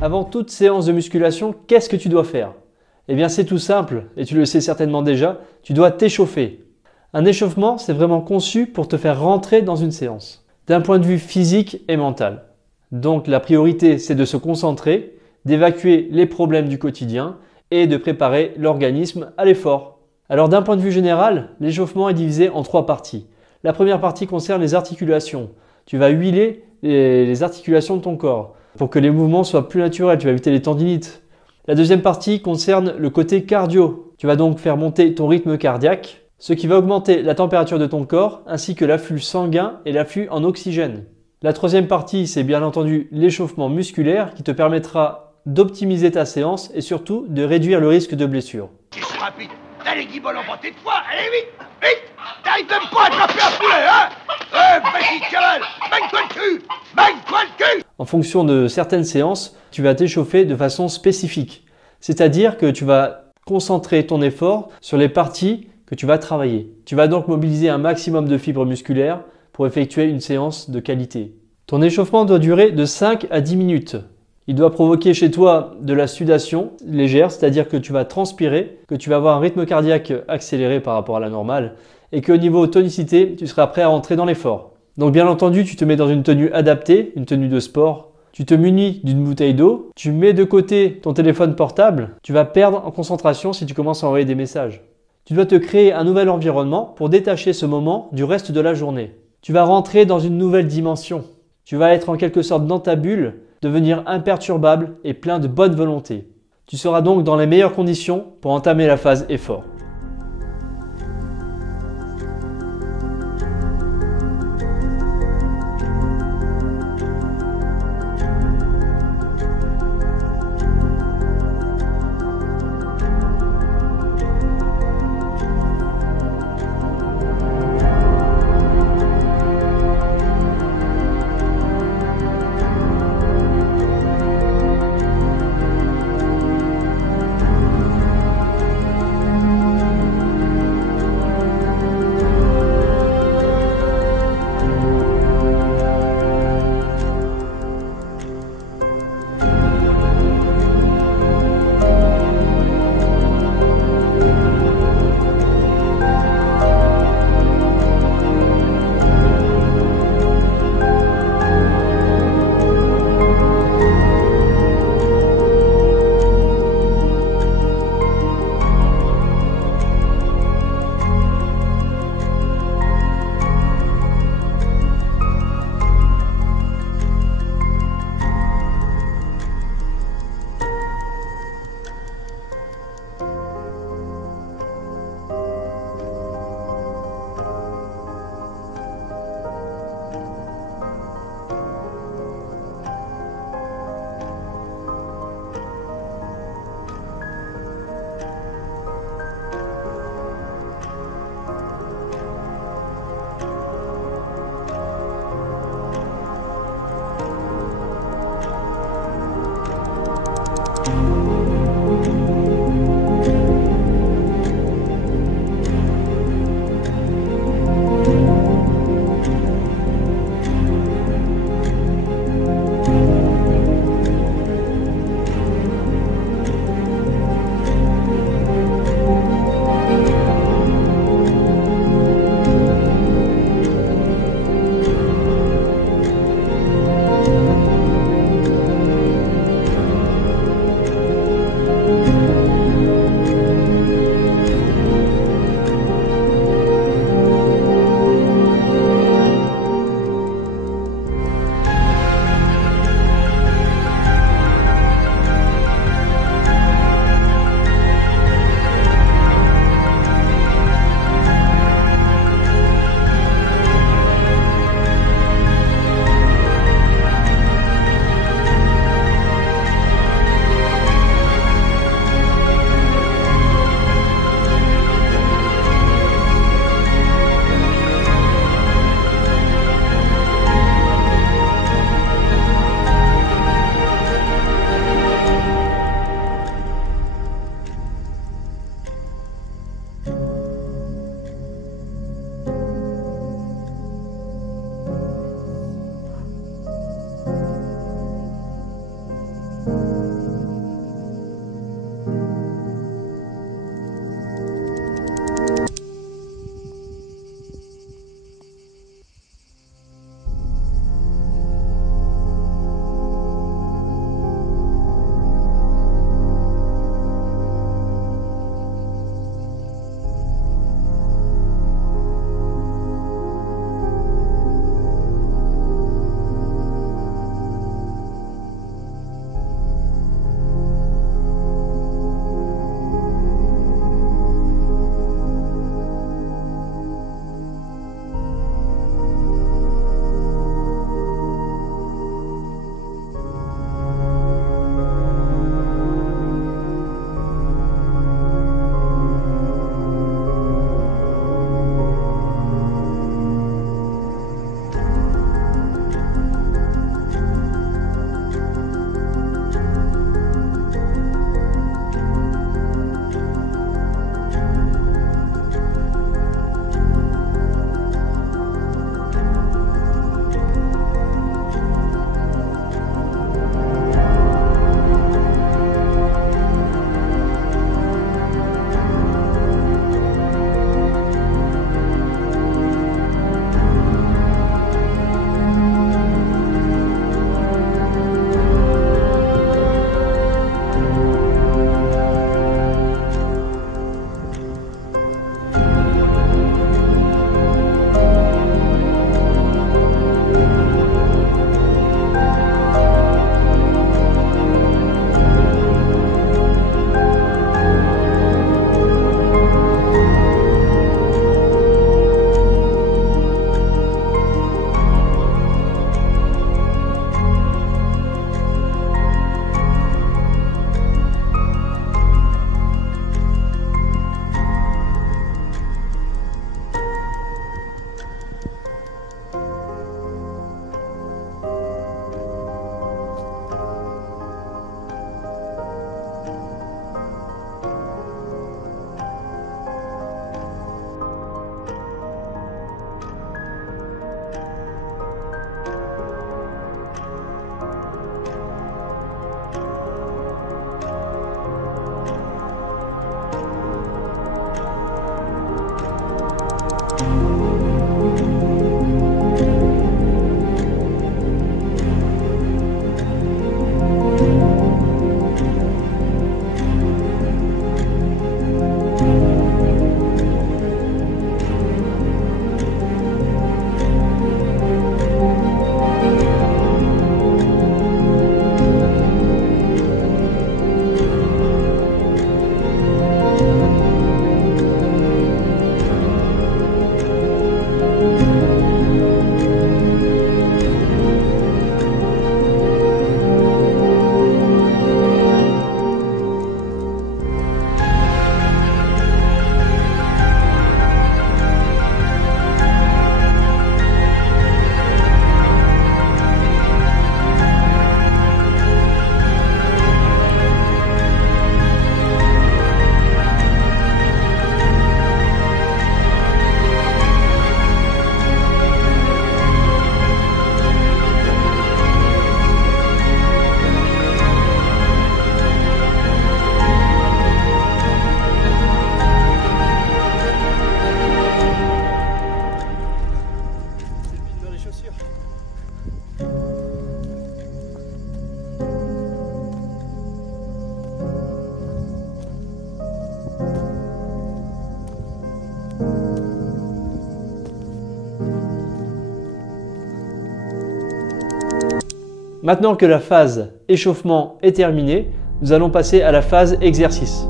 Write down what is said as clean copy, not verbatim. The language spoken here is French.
Avant toute séance de musculation, qu'est-ce que tu dois faire? Eh bien c'est tout simple, et tu le sais certainement déjà, tu dois t'échauffer. Un échauffement, c'est vraiment conçu pour te faire rentrer dans une séance, d'un point de vue physique et mental. Donc la priorité, c'est de se concentrer, d'évacuer les problèmes du quotidien et de préparer l'organisme à l'effort. Alors d'un point de vue général, l'échauffement est divisé en 3 parties. La première partie concerne les articulations. Tu vas huiler les articulations de ton corps pour que les mouvements soient plus naturels, tu vas éviter les tendinites. La deuxième partie concerne le côté cardio. Tu vas donc faire monter ton rythme cardiaque, ce qui va augmenter la température de ton corps ainsi que l'afflux sanguin et l'afflux en oxygène. La troisième partie, c'est bien entendu l'échauffement musculaire qui te permettra d'optimiser ta séance et surtout de réduire le risque de blessure. Je suis rapide. T'as les guibolles emportés de foi. Allez, vite, vite. T'arrives même pas à attraper un poulet, hein? Vas-y, cavale. Baigne-toi le cul. Baigne-toi le cul. En fonction de certaines séances, tu vas t'échauffer de façon spécifique. C'est-à-dire que tu vas concentrer ton effort sur les parties que tu vas travailler. Tu vas donc mobiliser un maximum de fibres musculaires pour effectuer une séance de qualité. Ton échauffement doit durer de 5 à 10 minutes. Il doit provoquer chez toi de la sudation légère, c'est-à-dire que tu vas transpirer, que tu vas avoir un rythme cardiaque accéléré par rapport à la normale et qu'au niveau tonicité, tu seras prêt à rentrer dans l'effort. Donc bien entendu, tu te mets dans une tenue adaptée, une tenue de sport. Tu te munis d'une bouteille d'eau, tu mets de côté ton téléphone portable, tu vas perdre en concentration si tu commences à envoyer des messages. Tu dois te créer un nouvel environnement pour détacher ce moment du reste de la journée. Tu vas rentrer dans une nouvelle dimension. Tu vas être en quelque sorte dans ta bulle, devenir imperturbable et plein de bonne volonté. Tu seras donc dans les meilleures conditions pour entamer la phase effort. Maintenant que la phase échauffement est terminée, nous allons passer à la phase exercice.